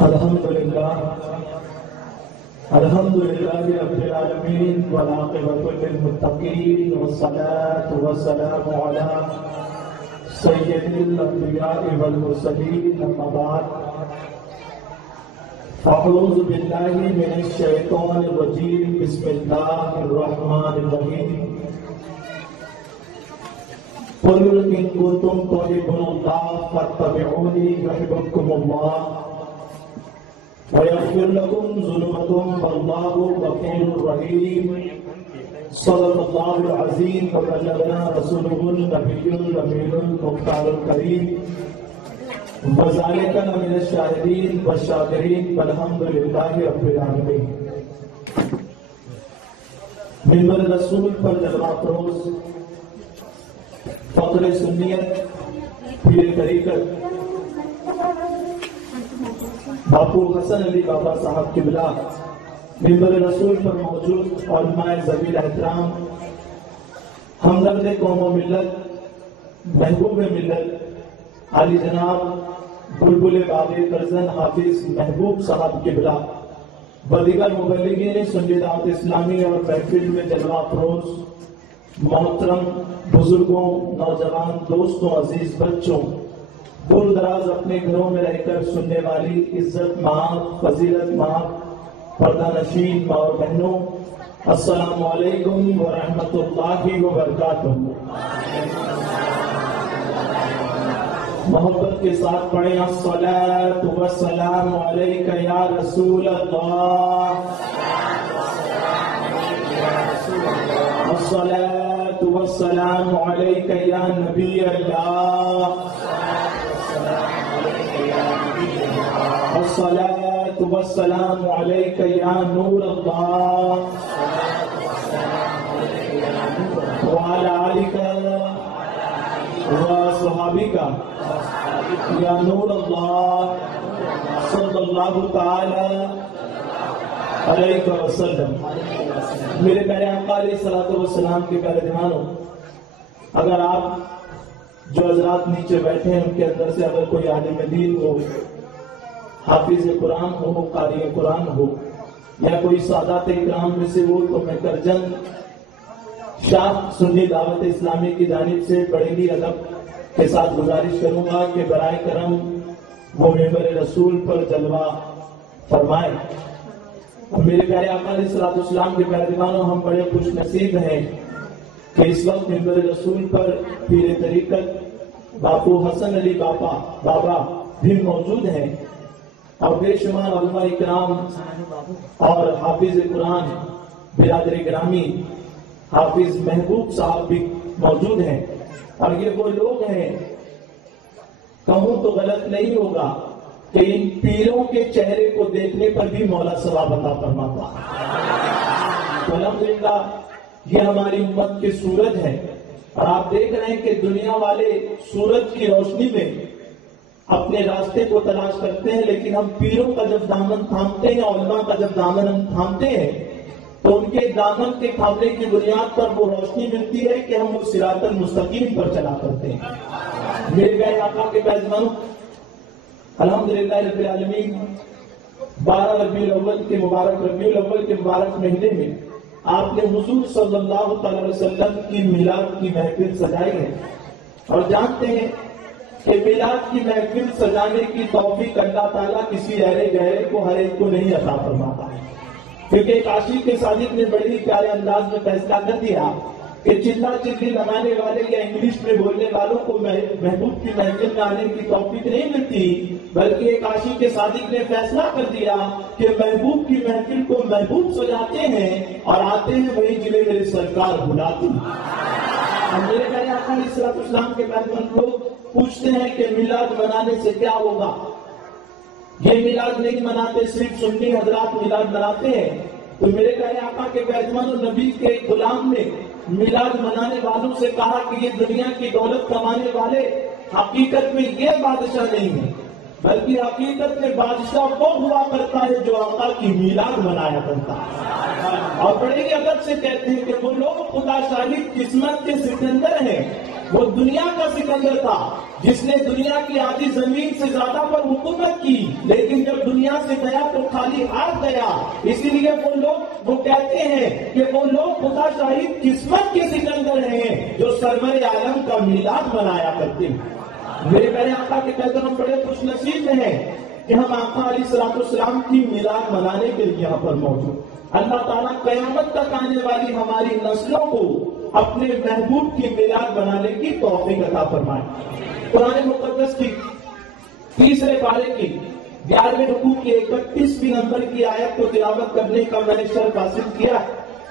الحمد لله رب العالمين والعاقبة للمتقين والصلاة والسلام على سيد الأنبياء والمرسلين أما بعد أعوذ بالله من الشيطان الرجيم بسم الله الرحمن الرحيم قل إن كنتم تحبون الله فاتبعوني يحببكم الله ويغفر لكم ذنوبكم والله غفور رحيم صدق الله العظيم وبلغنا رسوله النبي الأمين المختار الكريم وذلك من الشاهدين والشاكرين والحمد لله رب العالمين. منبر رسول پر جلوہ افروز فخر سنیت پیر طریقت باپو حسن علی بابا صاحب قبلہ منبر رسول پر موجود علماء ذوی الاحترام ہمدرد قوم و ملت محبوب ملت علی جناب بلبل باغ کرزن حافظ محبوب صاحب قبلہ بدیگر مبلغین سنی دعوت اسلامی اور محفل میں جلوہ افروز محترم بزرگوں نوجوان دوستوں عزیز بچوں دور دراز اپنے گھروں میں رہ کر سننے والی عزت مآب فضیلت مآب پردہ نشین ماں اور بہنوں السلام علیکم ورحمۃ اللہ وبرکاتہ. محبت کے ساتھ پڑھیں الصلاۃ والسلام علیک یا رسول اللہ. الصلاۃ والسلام علیک یا نبی اللہ. الصلاۃ والسلام علیک یا نور اللہ وعلی آلک وصحابک یا نور اللہ صلی اللہ تعالی علیہ وسلم. میرے پیارے آقا علیہ الصلوۃ والسلام کے پیارے دیوانوں، اگر آپ جو حضرات نیچے بیٹھے ہیں ان کے اندر سے اگر کوئی عالم دین ہو، حافظ قرآن ہو، قاری قرآن ہو، یا کوئی سادات اکرام میں سے ہو، تو میں کرجن شاہ سنی دعوت اسلامی کی جانب سے بڑی ہی ادب کے ساتھ گزارش کروں گا کہ برائے کرم وہ منبر رسول پر جلوہ فرمائے. میرے پیارے آقا علیہ الصلوۃ والسلام کے پیارے دیوانوں، ہم بڑے خوش نصیب ہیں کہ اس وقت منبر رسول پر پیر طریقت باپو حسن علی بابا بھی موجود ہیں اور بے شمار علماء اکرام اور حافظ قرآن برادر گرامی حافظ محبوب صاحب بھی موجود ہیں. اور یہ وہ لوگ ہیں، کہوں تو غلط نہیں ہوگا کہ ان پیروں کے چہرے کو دیکھنے پر بھی مولا ثواب عطا فرماتا ہے. تو الحمدللہ یہ ہماری امت کے سورج ہیں، اور آپ دیکھ رہے ہیں کہ دنیا والے سورج کی روشنی میں اپنے راستے کو تلاش کرتے ہیں، لیکن ہم پیروں کا جب دامن تھامتے ہیں، علماء کا جب دامن ہم تھامتے ہیں، تو ان کے دامن کے تھامنے کی بنیاد پر وہ روشنی ملتی ہے کہ ہم وہ صراط المستقیم پر چلا کرتے ہیں. میرے پیارے آقا کے پیغمبروں، الحمدللہ رب العالمین 12 ربیع الاول کے مبارک مہینے میں آپ نے حضور صلی اللہ علیہ وسلم کی میلاد کی محفل سجائی ہے. اور جانتے ہیں کہ میلاد کی محفل سجانے کی توفیق اللہ تعالیٰ کسی ایرے گہرے کو ہر ایک کو نہیں عطا فرماتا ہے، کیونکہ ایک عاشق کے صادق نے بڑے ہی پیارے انداز میں فیصلہ کر دیا کہ چلا چلی لگانے والے یا انگلش میں بولنے والوں کو محبوب کی محفل میں آنے کی توفیق نہیں ملتی، بلکہ ایک عاشق کے صادق نے فیصلہ کر دیا کہ محبوب کی محفل کو محبوب سجاتے ہیں اور آتے ہیں وہی جنہیں میرے سرکار بلاتے ہیں. میرے پیارے آقا علیہ الصلوۃ والسلام کے پیغمبر لوگ پوچھتے ہیں کہ میلاد منانے سے کیا ہوگا. یہ میلاد نہیں مناتے، صرف سنی حضرات میلاد مناتے ہیں. تو میرے پیارے آقا کے پیغمبر نبی کے غلام نے میلاد منانے والوں سے کہا کہ یہ دنیا کی دولت کمانے والے حقیقت میں یہ بادشاہ نہیں ہے، بلکہ حقیقت میں بادشاہ وہ ہوا کرتا ہے جو آقا کی میلاد منایا کرتا ہے. اور بڑے ہی ادب سے کہتے ہیں کہ وہ لوگ خدا شاہد قسمت کے سکندر ہیں وہ دنیا کا سکندر تھا جس نے دنیا کی آدھی زمین سے زیادہ پر حکومت کی، لیکن جب دنیا سے گیا تو خالی ہاتھ گیا۔ اسی لیے وہ کہتے ہیں کہ وہ لوگ خدا شاہد قسمت کے سکندر ہیں جو سرور عالم کا میلاد منایا کرتے ہیں۔ میرے پیارے آقا کے قدم بڑے خوش نصیب ہیں کہ ہم آقا علیہ السلام کی میلاد منانے کے لیے یہاں پر موجود۔ اللہ تعالیٰ قیامت تک آنے والی ہماری نسلوں کو اپنے محبوب کی میلاد منانے کی توفیق عطا فرمائے۔ قرآن مقدس کی 3 پارے کی 11ویں رکوع کی 31ویں نمبر کی آیت کو تلاوت کرنے کا میں نے شرف حاصل کیا۔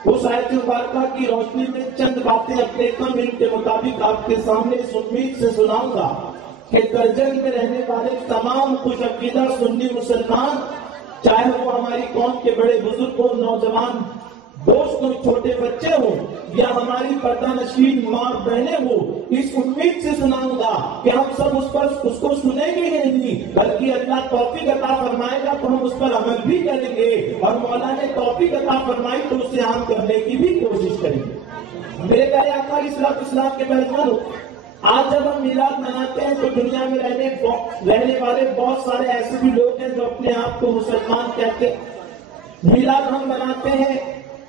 اس آیت مبارکہ کی روشنی میں چند باتیں اپنے کم علم کے مطابق آپ کے سامنے اس امید سے سناؤں گا کہ درجن میں رہنے والے تمام خوش عقیدہ سنی مسلمان، چاہے وہ ہماری قوم کے بڑے بزرگ ہوں، نوجوان دوست ہوں، چھوٹے بچے ہوں، یا ہماری پردہ نشین ماں بہنیں ہوں، اس امید سے سناؤں گا کہ ہم سب اس کو سنیں گے ہی نہیں، بلکہ اللہ توفیق عطا فرمائے گا تو ہم اس پر عمل بھی کریں گے، اور مولا نے توفیق عطا فرمائی تو اسے عام کرنے کی بھی کوشش کریں گے۔ میرے پیارے آقا علیہ السلام کے پہلوانوں، آج جب ہم میلاد مناتے ہیں تو دنیا میں رہنے والے بہت سارے ایسے بھی لوگ ہیں جو اپنے آپ کو مسلمان کہتے ہیں۔ میلاد ہم مناتے ہیں،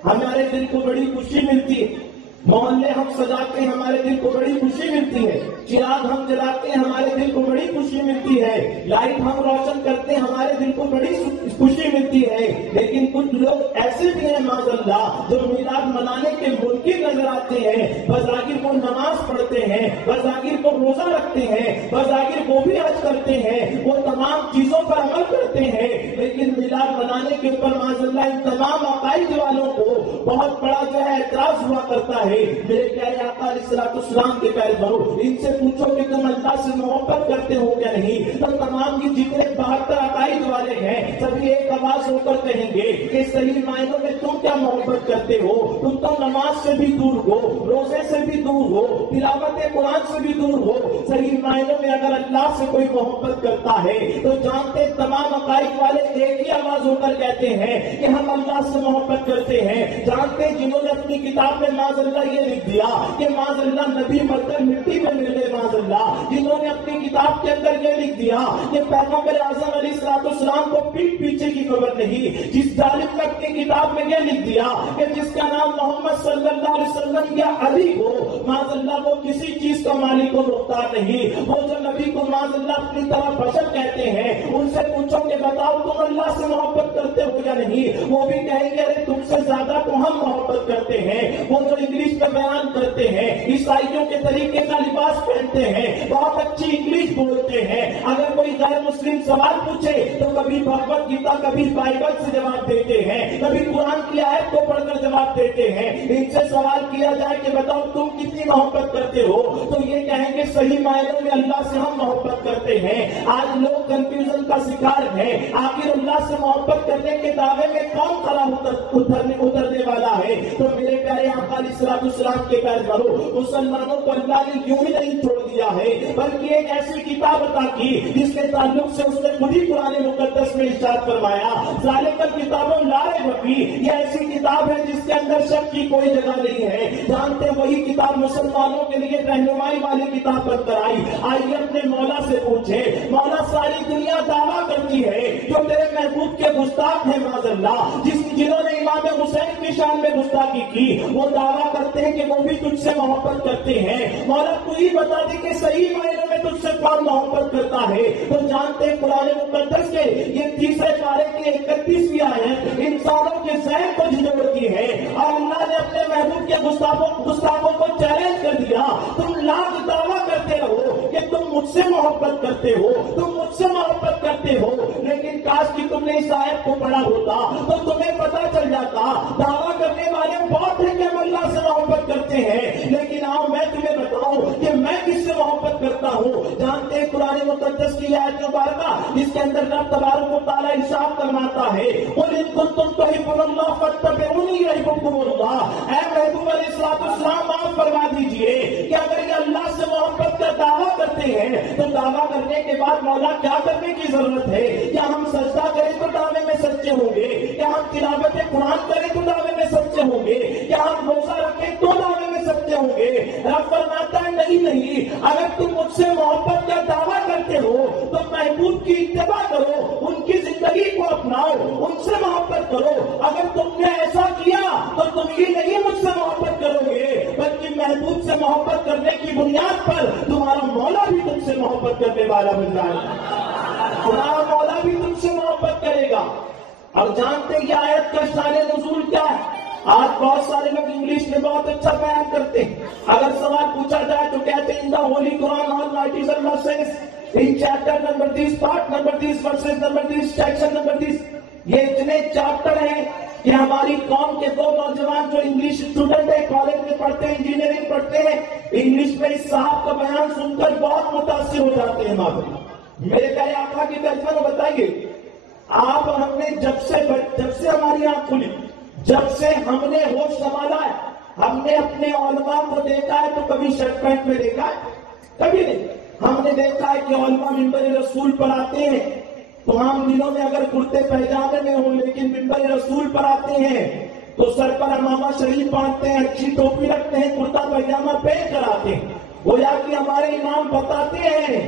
ہمارے دل کو بڑی خوشی ملتی ہے، محلے ہم سجاتے ہیں، ہمارے دل کو بڑی خوشی ملتی ہے، چراغ ہم جلاتے ہیں، ہمارے دل کو بڑی خوشی ملتی ہے، لائٹ ہم روشن کرتے ہیں، ہمارے دل کو بڑی خوشی ملتی ہے۔ لیکن کچھ لوگ ایسے بھی ہیں معاذ اللہ جو میلاد منانے کے منکر نظر آتے ہیں، بظاہر وہ نماز پڑھتے ہیں، بظاہر وہ روزہ رکھتے ہیں، بظاہر وہ بھی حج کرتے ہیں، وہ تمام چیزوں پر عمل کرتے ہیں، لیکن میلاد منانے کے اوپر معاذ اللہ ان تمام عقائد والوں کو بہت بڑا جو ہے اعتراض ہوا کرتا ہے۔ میرے پیارے آقا علیہ السلام کے پیر بھرو، ان سے پوچھو کہ تم اللہ سے محبت کرتے ہو کیا نہیں، تو تمام یہ جتنے 72 عقائد والے ہیں سبھی ایک آواز ہو کر کہیں گے کہ صحیح معنوں میں تم کیا محبت کرتے ہو، تم تو نماز سے بھی دور ہو، روزے سے بھی دور ہو، تلاوت قرآن سے بھی دور ہو۔ صحیح معنوں میں اگر اللہ سے کوئی محبت کرتا ہے تو جانتے تمام عقائد والے ایک ہی آواز ہو کر کہتے ہیں کہ ہم اللہ سے محبت کرتے ہیں۔ جانتے جنہوں نے اپنی کتاب میں معاذ اللہ یہ لکھ دیا کہ معاذ اللہ نبی مر کر مٹی میں مل گئے، معاذ اللہ جنہوں نے اپنی کتاب کے اندر یہ لکھ دیا کہ پیغمبر اعظم علیہ السلام کو پیٹ پیچھے کی خبر نہیں، جس ظالم نے اپنی کتاب میں یہ لکھ دیا کہ جس کا نام محمد صلی اللہ علیہ وسلم یا علی ہو، معاذ اللہ وہ کسی چیز کا مالک و مختار نہیں۔ وہ جو نبی کو معاذ اللہ اپنی طرح بشر کہتے ہیں، ان سے پوچھو کہ بتاؤ تم اللہ سے محبت کرتے ہو یا نہیں، وہ بھی کہیں گے ارے تم سے زیادہ تو ہم محبت کرتے ہیں۔ وہ جو انگلش میں بیان کرتے ہیں، عیسائیوں کے طریقے کا لباس پہنتے ہیں، بہت اچھی انگلش بولتے ہیں، اگر کوئی غیر مسلم سوال پوچھے تو کبھی بھگوت گیتا کبھی بائبل سے جواب دیتے ہیں، کبھی قرآن کی آیت کو پڑھ کر جواب دیتے ہیں۔ ان سے سوال کیا جائے کہ بتاؤ تم کتنی محبت کرتے ہو تو یہ کہیں گے صحیح معنوں میں اللہ سے ہم محبت کرتے ہیں۔ آج لوگ کنفیوژن کا شکار ہیں، آخر اللہ سے محبت کرنے کے دعوے میں کون کھڑا اترنے والا ہے؟ تو میرے پیارے آقا علیہ السلام کے پیر بھرو، مسلمانوں کو اللہ نے یوں ہی نہیں چھوڑ دیا ہے بلکہ ایک ایسی کتاب عطا کی جس کے تعلق سے اس نے خود ہی قرآن مقدس میں ارشاد فرمایا ذالک الکتاب لا ریب فیہ، یہ ایسی کتاب ہے جس کے اندر شک کی کوئی جگہ نہیں ہے۔ جانتے وہی کتاب مسلمانوں کے لیے رہنمائی والی کتاب بن کر آئی۔ آئیے اپنے مولا سے پوچھے، مولا ساری دنیا دعویٰ کرتی ہے جو تیرے محبوب کے گستاخ ہیں معاذ اللہ، جنہوں نے امام حسین کی شان میں گستاخی کی، وہ دعویٰ کرتے ہیں کہ وہ بھی تجھ سے محبت کرتے ہیں۔ مولا تو ہی بتا دے کہ صحیح معنوں میں تجھ سے کون محبت کرتا ہے؟ تو جانتے ہیں قرآن مقدس کے یہ 3 پارے کی 31ویں آیت انسانوں کے ذہن کو جھنجھوڑتی ہے، اور اللہ نے اپنے محبوب کے گستاخوں کو چیلنج کر دیا، تم لاکھ دعویٰ کرتے رہو کہ تم مجھ سے محبت کرتے ہو، تم مجھ سے محبت کرتے ہو، لیکن کاش کہ تم نے اس آیت کو پڑھا ہوتا تو تمہیں پتا چل جاتا دعویٰ کرنے والے بہت ہیں کہ ہم اللہ سے محبت کرتے ہیں، لیکن آؤ میں تمہیں بتاؤں کہ میں کس سے محبت کرتا ہوں۔ جانتے ہیں قرآن مقدس کی آیت مبارکہ جس کے اندر رب تبارک و تعالیٰ ارشاد فرماتا ہے قل ان کنتم تحبون اللہ فاتبعونی یحببکم اللہ، اے محبوب علیہ السلام آپ فرما دیجئے کہ اگر یہ اللہ سے محبت کا دعویٰ کرتے ہیں تو دعویٰ کرنے کے بعد مولا کیا کرنے کی ضرورت ہے؟ کیا ہم سجدہ کریں تو دعوے میں سچے ہوں گے؟ کیا ہم تلاوت قرآن کریں تو دعوے میں سچے ہوں گے؟ کیا ہم روزہ رکھیں تو دعوے میں سکتے ہوں گے؟ رب فرماتا ہے نہیں، اگر تم مجھ سے محبت کا دعویٰ کرتے ہو تو محبوب کی اتباع کرو، ان کی زندگی کو اپناؤ، ان سے محبت کرو۔ اگر تم نے ایسا کیا تو تم ہی نہیں مجھ سے محبت کرو گے، بلکہ محبوب سے محبت کرنے کی بنیاد پر تمہارا مولا بھی تم سے محبت کرنے والا بن جائے گا، تمہارا مولا بھی تم سے محبت کرے گا۔ اور جانتے ہیں یہ آیت کا شان نزول کیا ہے؟ آج بہت سارے لوگ انگلش میں بہت اچھا بیان کرتے ہیں، اگر سوال پوچھا جائے تو کہتے ہیں دا ہولی قرآن Almighty Allah says in chapter number this, part number this, verses number this, section number this۔ یہ اتنے چیپٹر ہیں کہ ہماری قوم کے دو نوجوان جو انگلش اسٹوڈنٹ ہیں، کالج میں پڑھتے ہیں، انجینئرنگ پڑھتے ہیں، انگلش میں اس صاحب کا بیان سن کر بہت متاثر ہو جاتے ہیں۔ میرے پیارے آقا کی ترجمہ کو بتائیے، آپ ہم نے جب سے ہماری آنکھ کھلی، جب سے ہم نے ہوش سنبھالا ہے، ہم نے اپنے علماء کو دیکھا ہے تو کبھی شرٹ پینٹ میں دیکھا ہے؟ کبھی نہیں۔ ہم نے دیکھا ہے کہ علماء منبر رسول پر آتے ہیں تو عام دنوں میں اگر کرتے پائجامے میں ہوں، لیکن منبر رسول پر آتے ہیں تو سر پر امامہ شریف باندھتے ہیں، اچھی ٹوپی رکھتے ہیں، کرتا پائجامہ پہن کر آتے ہیں۔ گویا کہ ہمارے امام بتاتے ہیں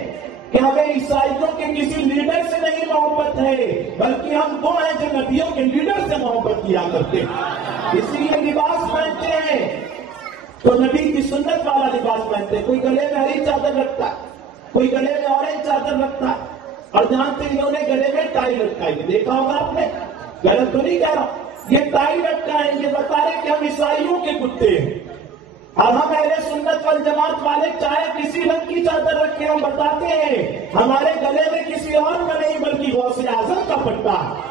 کہ ہمیں عیسائیوں کے کسی لیڈر سے نہیں محبت ہے، بلکہ ہم وہ ہیں جو نبیوں کے لیڈر سے محبت کیا کرتے ہیں، اس لیے لباس پہنتے ہیں تو نبی کی سنت والا لباس پہنتے ہیں۔ کوئی گلے میں ہری چادر رکھتا ہے، کوئی گلے میں اورنج چادر رکھتا ہے، اور جانتے انہوں نے گلے میں ٹائی لٹکائی ہے، دیکھا ہوگا آپ نے، غلط تو نہیں کہہ رہا، یہ ٹائی لٹکائیں، یہ بتا رہے کہ ہم عیسائیوں کے کتے ہیں۔ اور ہم اہل سنت والجماعت والے چاہے کسی رنگ کی چادر رکھے، ہم بتاتے ہیں ہمارے گلے میں کسی اور کا نہیں بلکہ غوث اعظم کا پٹا ہے۔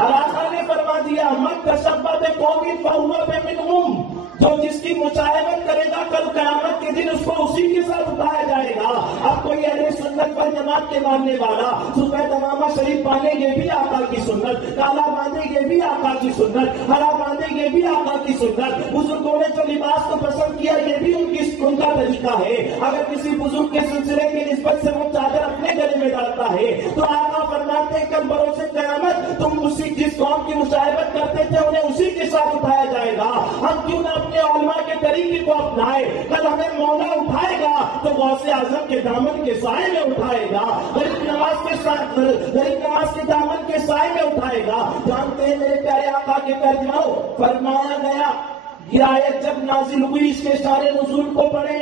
اور آقا نے فرما دیا من تشبہ بقوم فہو منہم، جو جس کی مشابہت کرے گا کل قیامت کے دن اس کو اسی کے ساتھ اٹھایا جائے گا۔ اب کوئی اہل سنت والجماعت کے ماننے والا سفید امامہ شریف باندھے یہ بھی آقا کی سنت، کالا باندھے یہ بھی آقا کی سنت، ہرا باندھے یہ بھی آقا کی سنت، بزرگوں نے جو لباس کو پسند کیا یہ بھی ان کا طریقہ ہے۔ اگر کسی بزرگ کے سلسلے کی نسبت سے وہ چادر اپنے گلے میں ڈالتا ہے تو آقا فرماتے ہیں کل بروز قیامت تم اسی جس قوم کی مشابہت کرتے تھے انہیں اسی کے ساتھ اٹھایا جائے گا۔ ہم کیوں نہ اپنے علماء کے طریقے کو اپنائے؟ کل ہمیں مولا اٹھائے گا تو غوث اعظم کے دامن کے سائے میں اٹھائے گا، غریب نواز کے دامن کے سائے میں اٹھائے گا۔ جانتے ہیں میرے پیارے آقا کے ترجمہ فرمایا گیا، یہ آیت جب نازل ہوئی اس کے شان نزول کو پڑھے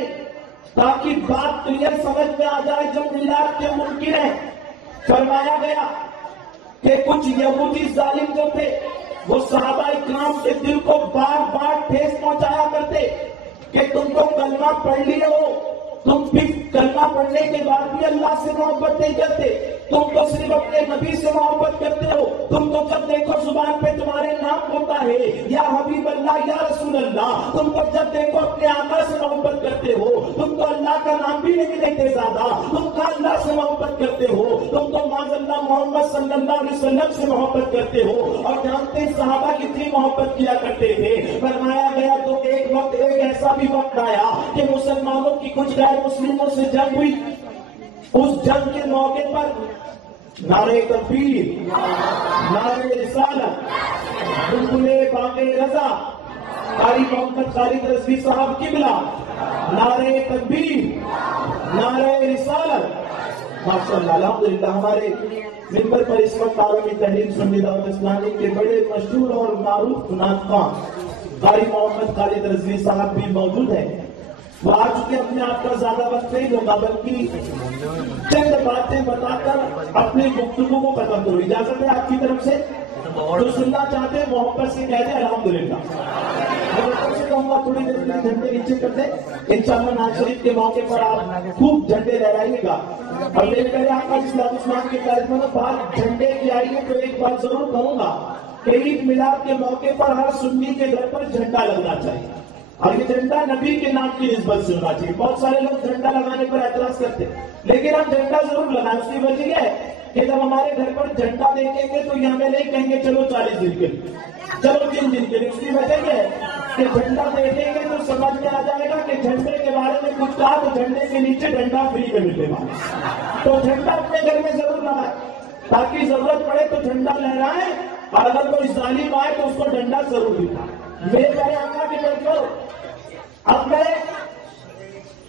تاکہ بات کلیئر سمجھ میں آ جائے جو میلاد کے منکر ہیں۔ فرمایا گیا کہ کچھ یہودی ظالم جو تھے وہ صحابہ اکرام کے دل کو بار بار ٹھیس پہنچایا کرتے کہ تم تو کلمہ پڑھ لیے ہو، تم بھی کلمہ پڑھنے کے بعد بھی اللہ سے محبت نہیں کرتے، تم تو صرف اپنے نبی سے محبت کرتے ہو، تم تو جب دیکھو زبان پہ تمہارے نام ہوتا ہے یا حبیب اللہ یا رسول اللہ، تم تو جب دیکھو اپنے آقا سے محبت کرتے ہو، تم تو اللہ کا نام بھی نہیں لیتے زیادہ، تم تو اللہ سے محبت کرتے ہو، تم تو معاذ اللہ محمد صلی اللہ علیہ وسلم سے محبت کرتے ہو۔ اور جانتے ہیں صحابہ کتنی محبت کیا کرتے تھے؟ فرمایا گیا تو ایک وقت ایک ایسا بھی وقت آیا کہ مسلمانوں کی کچھ غیر مسلموں سے جنگ ہوئی، اس جنگ کے موقع پر نعرہ تکبیر، نعرہ رسالت، بلبلِ باغ رضا قاری محمد خالد رضوی صاحب قبلہ، نعرہ تکبیر، نعرہ رسالت، ماشاءاللہ الحمدللہ ہمارے منبر پر اس وقت عالمی تحریک سنی دعوت اسلامی کے بڑے مشہور اور معروف ناطقاں قاری محمد خالد رضوی صاحب بھی موجود ہیں۔ وہ آ چکے، اپنے آپ کا زیادہ وقت نہیں ہوگا بلکہ چند باتیں بتا کر اپنی گفتگو کو ختم کرو۔ اجازت ہے آپ کی طرف سے؟ جو سننا چاہتے ہیں محبت سے کہہ دیں الحمدللہ۔ میں سے کہوں گا تھوڑی دیر میں جھنڈے نیچے کر دیں، انشاءاللہ ناز شریف کے موقع پر آپ خوب جھنڈے لہرائیے گا۔ اور میرے پہلے آپ کا اسلام عثمان کے کارکن بات جھنڈے کی آئی ہے تو ایک بات ضرور کہوں گا کہ عید میلاد کے موقع پر ہر سنی کے گھر پر جھنڈا لگنا چاہیے، اور یہ جھنڈا نبی کے نام کی نسبت سے ہونا چاہیے۔ بہت سارے لوگ جھنڈا لگانے پر اعتراض کرتے ہیں، لیکن ہم جھنڈا ضرور لگائیں۔ اس کی وجہ یہ ہے کہ جب ہمارے گھر پر جھنڈا دیکھیں گے تو یہ ہمیں نہیں کہیں گے چلو 40 دن کے لیے، چلو 3 دن کے لیے۔ اس کی وجہ یہ ہے کہ جھنڈا دیکھیں گے تو سمجھ میں آ جائے گا کہ جھنڈے کے بارے میں کچھ کہا تو جھنڈے کے نیچے ڈنڈا فری میں ملنے والا۔ تو جھنڈا اپنے گھر میں ضرور لگائیں تاکہ ضرورت پڑے تو جھنڈا لہرائیں، اور اگر کوئی ظالم آئے تو اس کو ڈنڈا ضرور دکھائیں۔ میرے پیارے آقا کی طرف اب میں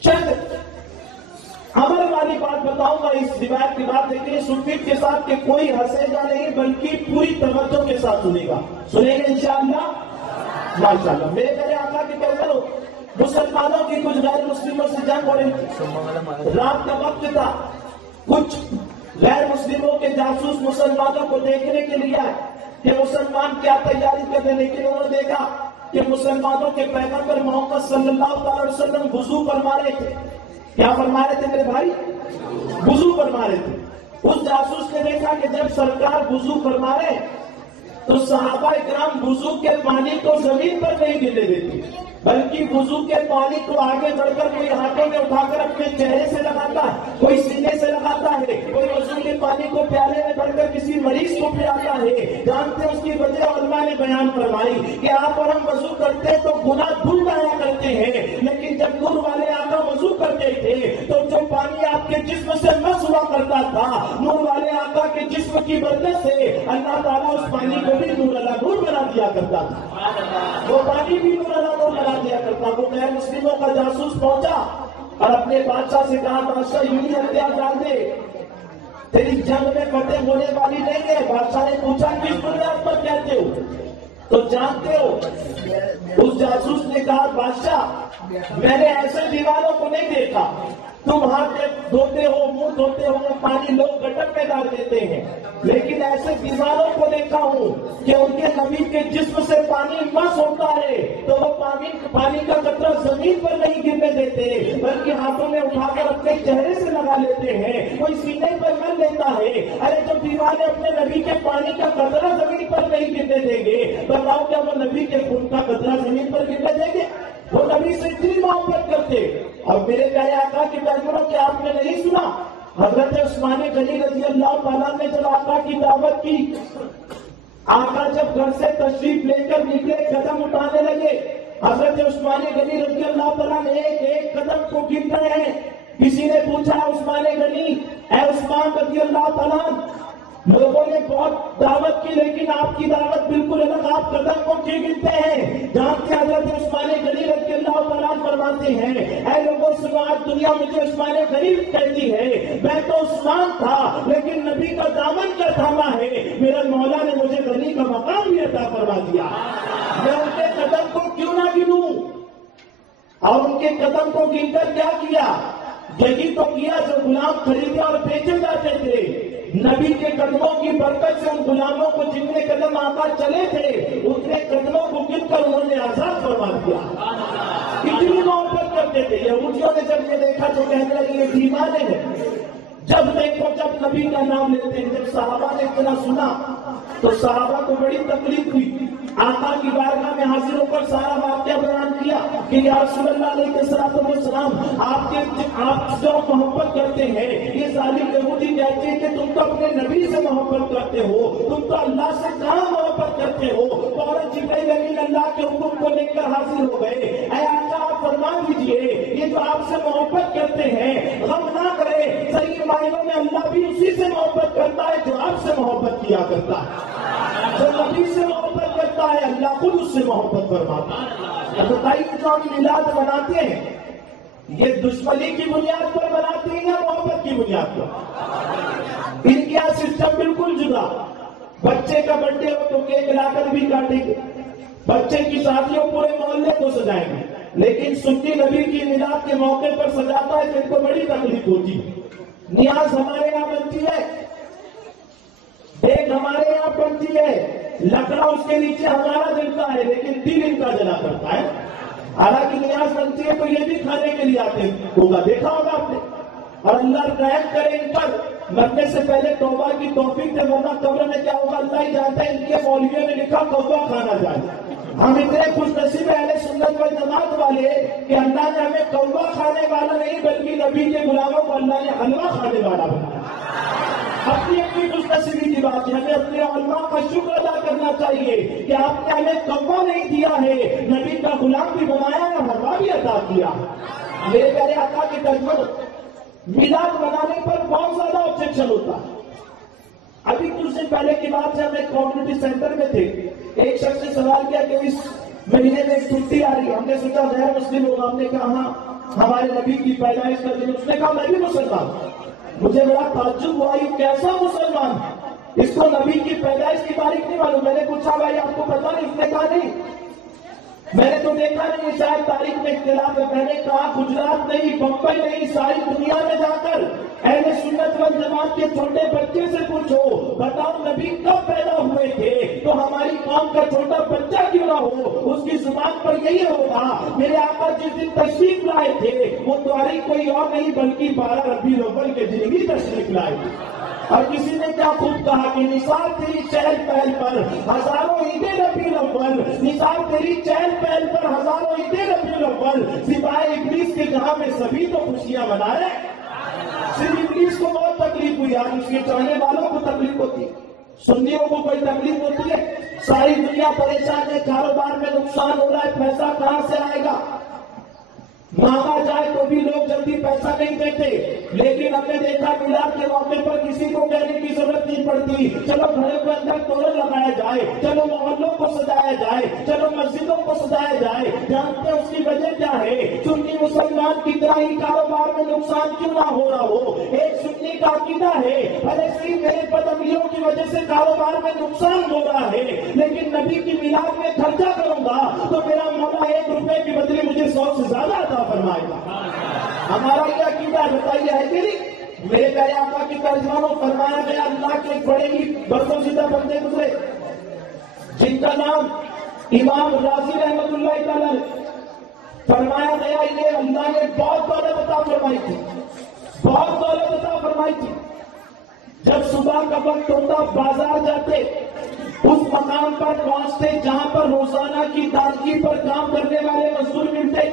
چند عمل والی بات بتاؤں گا اس روایت کی بات، لیکن اس امید کے ساتھ کہ کوئی ہنسے گا نہیں بلکہ پوری توجہ کے ساتھ سنے گا، سنیں گے انشاءاللہ ماشاءاللہ۔ میرے پیارے آقا کی پیغمبروں، مسلمانوں کی کچھ غیر مسلموں سے جنگ ہو رہی تھی، رات کا وقت تھا، کچھ غیر مسلموں کے جاسوس مسلمانوں کو دیکھنے کے لیے آئے کہ مسلمان کیا تیاری کرنے، لیکن انہوں نے دیکھا کہ مسلمانوں کے پیغمبر محمد صلی اللہ علیہ وسلم وضو فرما رہے تھے۔ کیا فرما رہے تھے میرے بھائی؟ وضو فرما رہے تھے۔ اس جاسوس نے دیکھا کہ جب سرکار وضو فرما رہے تو صحابہ کرام وضو کے پانی کو زمین پر نہیں گرنے دیتے، بلکہ وضو کے پانی کو آگے بڑھ کر کوئی ہاتھوں میں اٹھا کر اپنے چہرے سے لگاتا ہے، کوئی سینے سے لگاتا ہے، کوئی وضو کے پانی کو پیالے میں بھر کر کسی مریض کو پلاتا ہے۔ جانتے ہیں اس کی وجہ علماء نے بیان فرمائی کہ آپ اور ہم وضو کرتے ہیں تو گناہ دھل جایا کرتے ہیں، لیکن جب نور والے آقا وضو کرتے تھے تو جو پانی آپ کے جسم سے مس ہوا کرتا تھا، نور والے آقا کے جسم کی برکت سے اللہ تعالیٰ اس پانی کو بھی نور اللہ نور بنا دیا کرتا تھا، وہ پانی بھی نور اللہ نور بنا دیا کرتا۔ وہ غیر مسلموں کا جاسوس پہنچا اور اپنے بادشاہ سے کہا بادشاہ یوں ہی ہتھیار ڈال دے، تیری جنگ میں فتح ہونے والی نہیں ہے۔ بادشاہ نے پوچھا کس بنیاد پر کہتے ہو؟ تو جانتے ہو اس جاسوس نے کہا بادشاہ میں نے ایسے دیواروں کو نہیں دیکھا، تم ہاتھ دھوتے ہو، منہ دھوتے ہو، پانی لوگ گٹر میں ڈال دیتے ہیں، لیکن ایسے دیواروں کو دیکھا ہوں کہ ان کے نبی کے جسم سے پانی مس ہوتا ہے تو وہ پانی کا قطرہ زمین پر نہیں گرنے دیتے بلکہ ہاتھوں میں اٹھا کر اپنے چہرے سے لگا لیتے ہیں، کوئی سینے پر مل لیتا ہے۔ ارے جب دیوانے اپنے نبی کے پانی کا قطرہ زمین پر نہیں گرنے دیں گے، بتاؤ کیا وہ نبی کے خون کا قطرہ زمین پر گرنے دیں گے؟ وہ نبی سے اتنی محبت کرتے۔ اور میرے پیارے آقا کی پیغمبروں کہ آپ نے نہیں سنا حضرت عثمان غنی رضی اللہ تعالیٰ نے جب آقا کی دعوت کی، آقا جب گھر سے تشریف لے کر نکلے قدم اٹھانے لگے، حضرت عثمان غنی رضی اللہ تعالیٰ نے ایک ایک قدم کو گر رہے ہیں۔ کسی نے پوچھا عثمان غنی، اے عثمان رضی اللہ تعالیٰ، لوگوں نے بہت دعوت کی لیکن آپ کی دعوت بالکل الگ، آپ قدم کو کیوں گرتے ہیں؟ جانتے حضرت عثمان غنی رضی اللہ تعالیٰ فرماتے ہیں اے لوگوں سنو، آج دنیا مجھے عثمان غنی کہتی ہے، میں تو عثمان تھا لیکن نبی کا دامن کیا تھاما ہے، میرا مولا نے مجھے غنی کا مقام بھی عطا فرما دیا، میں ان کے قدم کو کیوں نہ گنوں؟ اور ان کے قدم کو گر کر کیا کیا؟ یہی تو کیا جو غلام خریدے اور بیچے جاتے تھے، نبی کے قدموں کی برکت سے ان غلاموں کو جتنے قدم آقا چلے تھے اتنے قدموں کو گر کر انہوں نے آزاد فرما دیا۔ اتنی محبت کرتے تھے۔ یہودیوں نے جب یہ دیکھا تو کہنے لگے یہ دیوانے ہیں، جب دیکھو جب نبی کا نام لیتے ہیں۔ جب صحابہ نے اتنا سنا تو صحابہ کو بڑی تکلیف ہوئی، آقا کی بارگاہ میں حاضر ہو کر سارا واقعہ بیان کیا کہ یا رسول اللہ علیہ السلام آپ جو محبت کرتے ہیں، یہ ظالم یہودی کہتے ہیں کہ تم تو اپنے نبی سے محبت کرتے ہو، تم تو اللہ سے کہاں محبت کرتے ہو؟ فوراً جبرائیل امین اللہ کے حکم کو لے کر حاضر ہو گئے، اے آقا آپ فرما دیجئے یہ جو آپ سے محبت کرتے ہیں غم نہ کرے، صحیح معنوں میں اللہ بھی اسی سے محبت کرتا ہے جو آپ سے محبت کیا کرتا ہے، جو نبی سے محبت کرتا ہے اللہ خود اس سے محبت فرماتا ہے۔ اب بتائیے جو ہم میلاد مناتے ہیں یہ دشمنی کی بنیاد پر مناتے ہیں یا محبت کی بنیاد پر؟ ان کا سسٹم بالکل جدا، بچے کا برتھ ڈے ہو تو کیک لا کر بھی کاٹیں گے، بچے کی شادیوں پورے محلے کو سجائیں گے، لیکن سنی نبی کی میلاد کے موقع پر سجاتا ہے تو ان کو بڑی تکلیف ہوتی ہے۔ نیاز ہمارے یہاں بنتی ہے، دیکھ ہمارے یہاں بنتی ہے، لکڑا اس کے نیچے ہمارا جلتا ہے لیکن دل ان کا جلا کرتا ہے۔ حالانکہ نیاز بنتی ہے تو یہ بھی کھانے کے لیے آتے ہوگا، دیکھا ہوگا آپ نے۔ اور اللہ رحم کرے ان پر، مرنے سے پہلے توبہ کی توفیق دے، ورنہ قبر میں کیا ہوگا اللہ ہی جانتا ہے۔ ان کے مولویوں نے لکھا کوبا کھانا جائے۔ ہم اتنے خوش نصیب اہل سنت و جماعت والے کہ اللہ نے ہمیں کوبا کھانے والا نہیں بلکہ نبی کے غلاموں کو اللہ نے حلوہ کھانے والا بنایا۔ اپنی اپنی خوش نصیبی کی بات ہے، ہمیں اپنے علماء کا شکر ادا کرنا چاہیے کہ آپ نے ہمیں کوبا نہیں دیا ہے، نبی کا غلام بھی بنایا ہے، حلوہ بھی عطا کیا۔ میرے پیارے آقا کی تجربہ میلاد منانے پر بہت زیادہ آبجیکشن ہوتا ہے۔ ابھی کچھ دن پہلے کی بات ہے، ہم ایک کمیونٹی سینٹر میں تھے، ایک شخص نے سوال کیا کہ اس مہینے میں ایک چھٹی آ رہی ہے، ہم نے سوچا غیر مسلم ہوگا، ہم نے کہا ہاں ہمارے نبی کی پیدائش کا دن، اس نے کہا میں بھی مسلمان ہوں۔ مجھے بڑا تعجب ہوا یہ کیسا مسلمان ہے، اس کو نبی کی پیدائش کی تاریخ نہیں معلوم۔ میں نے پوچھا بھائی آپ کو پتا نہیں؟ اس نے کہا نہیں، میں نے تو دیکھا نہیں، شاید تاریخ میں اختلاف ہے۔ میں نے کہا گجرات نہیں، بمبئی نہیں، ساری دنیا میں جا کر اہل سنت والجماعت کے چھوٹے بچے سے پوچھو، بتاؤ نبی کب پیدا ہوئے تھے، تو ہماری قوم کا چھوٹا بچہ کیوں نہ ہو اس کی زبان پر یہی ہوگا میرے آقا جس دن تشریف لائے تھے وہ تاریخ کوئی اور نہیں بلکہ 12 ربیع الاول کے دن ہی تشریف لائے تھے۔ اور کسی نے کیا خوب کہا کہ نثار تیری چہل پہل پر ہزاروں عید ربیع الاول، نثار تیری چہل پہل پر ہزاروں عید ربیع الاول، سوائے ابلیس کے جہاں میں سبھی تو خوشیاں منا رہے ہیں۔ صرف ابلیس کو بہت تکلیف ہوئی، آج اس کے چاہنے والوں کو تکلیف ہوتی ہے، سنیوں کو کوئی تکلیف ہوتی ہے؟ ساری دنیا پریشان ہے، کاروبار میں نقصان ہو رہا ہے، پیسہ کہاں سے آئے گا؟ مانگا جائے تو بھی لوگ جلدی پیسہ نہیں دیتے، لیکن ہم نے دیکھا میلاد کے موقع پر کسی کو کہنے کی ضرورت نہیں پڑتی، چلو گھروں کے اندر تورن لگایا جائے، چلو محلوں کو سجایا جائے، چلو مسجدوں کو سجایا جائے۔ جانتے ہیں اس کی وجہ کیا ہے؟ سنی مسلمان کتنا ہی کاروبار میں نقصان کیوں نہ ہو رہا ہو، ایک سنی کا عقیدہ ہے بھلے صحیح میرے بدعملیوں کی وجہ سے کاروبار میں نقصان ہو رہا ہے، لیکن نبی کی میلاد میں خرچہ کروں گا تو میرا مولا 1 روپے کے بدلے مجھے 100 سے زیادہ عطا فرمائے گا۔ ہمارا کیا عقیدہ ہے بتائیے، ہے کہ نہیں؟ میرے پیارے آقا کی ترجمانوں فرمایا گیا اللہ کے ایک بڑے ہی برگزیدہ بندے گزرے جن کا نام امام راضی رحمت اللہ تعالی، فرمایا گیا یہ اللہ نے بہت دولت عطا فرمائی تھی، بہت دولت عطا فرمائی تھی۔ جب صبح کا وقت ہوتا بازار جاتے، اس مقام پر پہنچتے جہاں پر روزانہ کی تازگی پر کام کرنے والے مزدور ملتے۔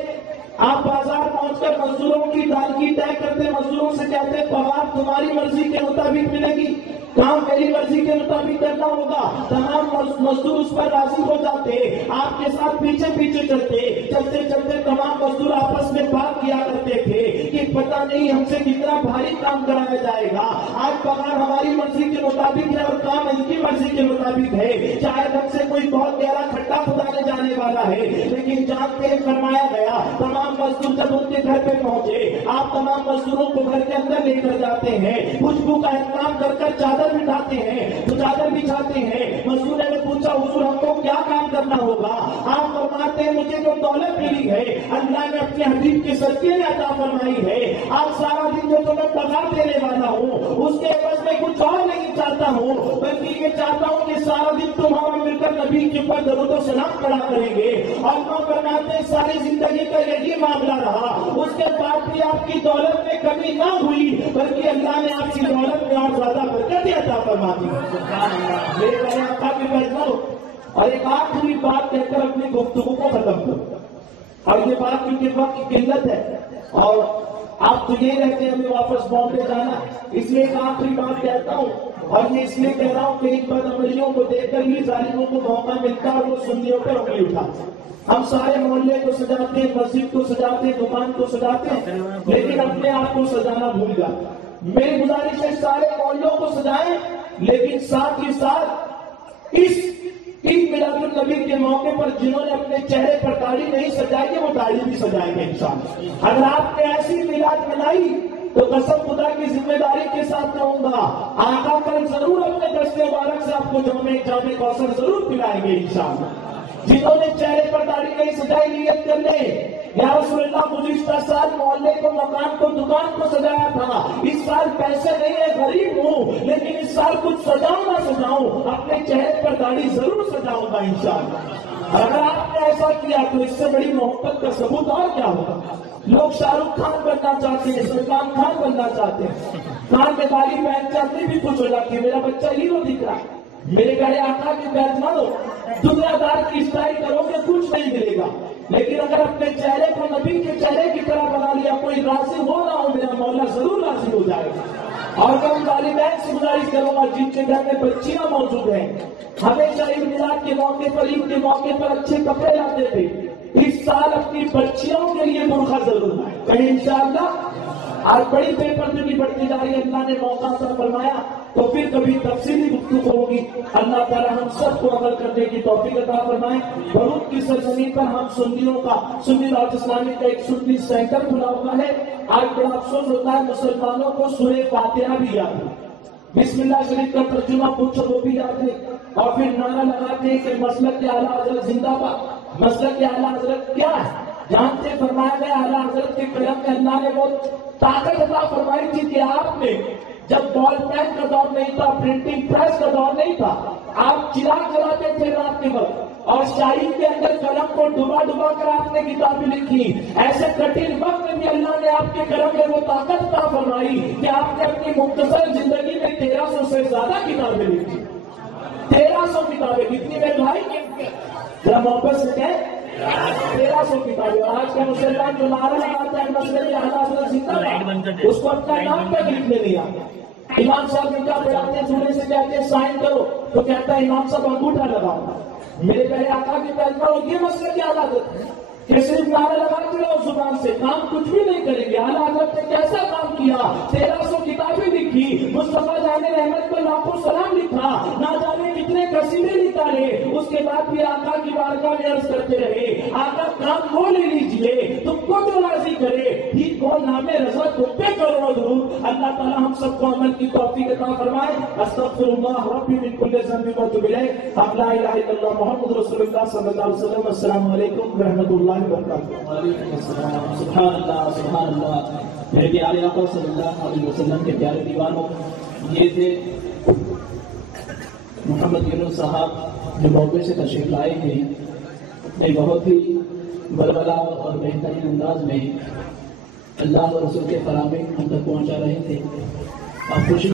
آپ بازار پہنچ کر مزدوروں کی تازگی طے کرتے، مزدوروں سے کہتے پگار تمہاری مرضی کے مطابق ملے گی، کام میری مرضی کے مطابق کرنا ہوگا۔ تمام مزدور اس پر راضی ہو جاتے، آپ کے ساتھ پیچھے پیچھے چلتے چلتے چلتے تمام مزدور آپس میں بات کیا کرتے تھے کہ پتہ نہیں ہم سے کتنا بھاری کام کرایا جائے گا، آج پگار ہماری مرضی کے مطابق ہے اور کام ان کی مرضی کے مطابق ہے، شاید ہم سے کوئی بہت گہرا کھڈا کھدانے جانے والا ہے، لیکن جانتے ہیں فرمایا گیا تمام مزدور جب ان کے گھر پہ پہنچے، آپ تمام مزدوروں کو گھر کے اندر لے کر جاتے ہیں، خوشبو کا اہتمام کر کر چادر بٹھاتے ہیں، تو چادر بچھاتے ہیں۔ مزدور نے پوچھا حضور ہم کو کیا کام کرنا ہوگا؟ آپ فرماتے ہیں مجھے جو دولت ملی ہے اللہ نے اپنے حبیب کے صدقے میں عطا فرمائی ہے، آج سارا دن جو تمہیں پگار دینے والا ہوں اس کے عوض میں کچھ اور نہیں چاہتا ہوں، بلکہ یہ چاہتا ہوں کہ سارا دن تمہارا مل کر نبی کے اوپر درود و سلام پڑھا کریں گے۔ اور وہ فرماتے ہیں ساری زندگی کا یہی معاملہ رہا، اس کے بعد بھی آپ کی دولت میں کمی نہ ہوئی بلکہ اللہ نے آپ کی دولت میں اور زیادہ برکتیں عطا فرما دی۔ میرے پیارے آقا کے پیغمبر، اور ایک آخری بات کہہ کر اپنی گفتگو کو ختم کروں، اور یہ بات کیونکہ وقت کی قلت ہے اور آپ تو یہ رہتے ہیں ہمیں واپس بامبے جانا، اس لیے ایک آخری بات کہتا ہوں، اور یہ اس لیے کہہ رہا ہوں کہ ان بدعملیوں کو دیکھ کر ہی ظالموں کو موقع ملتا ہے اور وہ سنیوں پر انگلی اٹھاتے ہیں۔ ہم سارے محلے کو سجاتے ہیں، مسجد کو سجاتے ہیں، دکان کو سجاتے ہیں، لیکن اپنے آپ کو سجانا بھول جاتے ہیں۔ میری گزارش ہے سارے محلوں کو سجائیں، لیکن ساتھ ہی ساتھ اس عید میلاد النبی کے موقع پر جنہوں نے اپنے چہرے پر داڑھی نہیں سجائی ہے وہ داڑھی بھی سجائیں گے انشاءاللہ۔ اگر آپ نے ایسی میلاد منائی تو قسم خدا کی ذمہ داری کے ساتھ کہوں گا آقا کل ضرور اپنے دست مبارک سے آپ کو جام کوثر ضرور پلائیں گے انشاءاللہ۔ جنہوں نے چہرے پر داڑھی نہیں سجائی نیت کر لیں یا رسول اللہ گزشتہ سال محلے کو، مکان کو، دکان کو سجایا تھا، اس سال پیسے نہیں ہے غریب ہوں لیکن اس سال کچھ سجاؤں نہ سجاؤں اپنے چہرے پر داڑھی ضرور سجاؤں گا انشاءاللہ۔ اگر آپ نے ایسا کیا تو اس سے بڑی محبت کا ثبوت اور کیا ہوگا؟ لوگ شاہ رخ خان بننا چاہتے ہیں، سلمان خان بننا چاہتے ہیں، کان میں بالی پہن کے اپنی بھی خوش ہو جاتی ہے میرا بچہ ہیرو دکھ رہا ہے۔ میرے پیارے آقا کی بیعت مانو، دنیا دار کی اسٹائل کرو گے کچھ نہیں ملے گا، لیکن اگر اپنے چہرے کو نبی کے چہرے کی طرح بنا لیا، کوئی راضی ہو نہ ہو میرا مولا ضرور راضی ہو جائے گا۔ اور میں والدین سے گزارش کروں گا جن کے گھر میں بچیاں موجود ہیں، ہمیشہ عید میلاد کے موقع پر، عید کے موقع پر اچھے کپڑے لاتے تھے، اس سال اپنی بچیوں کے لیے برقع ضرور لائیں، کہیں انشاءاللہ آج بڑی بے پردگی بڑھتی جا رہی ہے، اللہ نے موقع عطا فرمایا تو پھر کبھی تفصیلی گفتگو ہوگی۔ اللہ تعالیٰ ہم سب کو عمل کرنے کی توفیق عطا فرمائے۔ بروت کی سرزمین پر ہم سنیوں کا، سنی دعوت اسلامی کا ایک سنی سینٹر کھلا ہوا ہے۔ آج بڑا افسوس ہوتا ہے مسلمانوں کو سورہ فاتحہ بھی یاد ہے، بسم اللہ شریف کا ترجمہ پوچھو وہ بھی یاد ہے، اور پھر نعرہ لگاتے ہیں کہ مسلک اعلیٰ حضرت زندہ باد۔ مسلک اعلیٰ حضرت کیا ہے جانتے؟ فرمایا گیا اعلیٰ حضرت کے قلم میں اللہ نے وہ طاقت عطا فرمائی تھی کہ آپ نے جب بال پین کا دور نہیں تھا، پرنٹنگ پریس کا دور نہیں تھا، آپ چراغ جلاتے تھے رات کے وقت اور شاعری کے اندر قلم کو ڈبا ڈبا کر آپ نے کتابیں لکھی۔ ایسے کٹھن وقت میں بھی اللہ نے آپ کے قلم میں وہ طاقت عطا فرمائی کہ آپ نے اپنی مختصر زندگی میں 1300 سے زیادہ کتابیں لکھی۔ 1300 کتابیں کتنی میں بھائی؟ ذرا محبت سے کہیں 1300 کتابیں۔ اور آج کا مسلمان جو نعرہ لگاتا ہے مسئلے اعلیٰ حضرت زندہ باد، اس کو اپنا نام تک لکھنے نہیں آتا۔ امام صاحب نکاح پڑھاتے ہیں، جھولے سے کہتے ہیں سائن کرو تو کہتا ہے امام صاحب انگوٹھا لگاؤ۔ میرے پہلے آقا کی تعلیم یہ مسئلہ کی عادت ہے کہ صرف نعرہ لگاتے رہو زبان سے، کام کچھ بھی نہیں کریں گے۔ اعلیٰ حضرت نے کیسا کام کیا، 1300 کتابیں لکھی، مصطفیٰ جان احمد کو لاکھوں سلام لکھا، نہ جانے کتنے قصیدے نکالے، اس کے بعد بھی آقا کی بارگاہ میں عرض کرتے رہے آقا کام وہ لے لیجئے تم کو جو راضی کرے، ٹھیک کو نام رضا تم پہ کرو ضرور۔ اللہ تعالیٰ ہم سب کو عمل کی توفیق عطا فرمائے۔ استغفر اللہ ربی من کل ذنب واتوب الیہ، لا الہ الا اللہ محمد رسول اللہ صلی اللہ علیہ وسلم۔ السلام علیکم ورحمۃ اللہ وبرکاتہ۔ وعلیکم السلام۔ سبحان اللہ سبحان اللہ۔ میرے پیارے آقا صلی اللہ علیہ وسلم کے پیارے دیوانوں، یہ تھے محمد یونس صاحب جو بامبے سے تشریف لائے ہیں، ایک بہت ہی بلبلا اور بہترین انداز میں اللہ اور رسول کے فرامین ہم تک پہنچا رہے تھے۔ آپ خوشی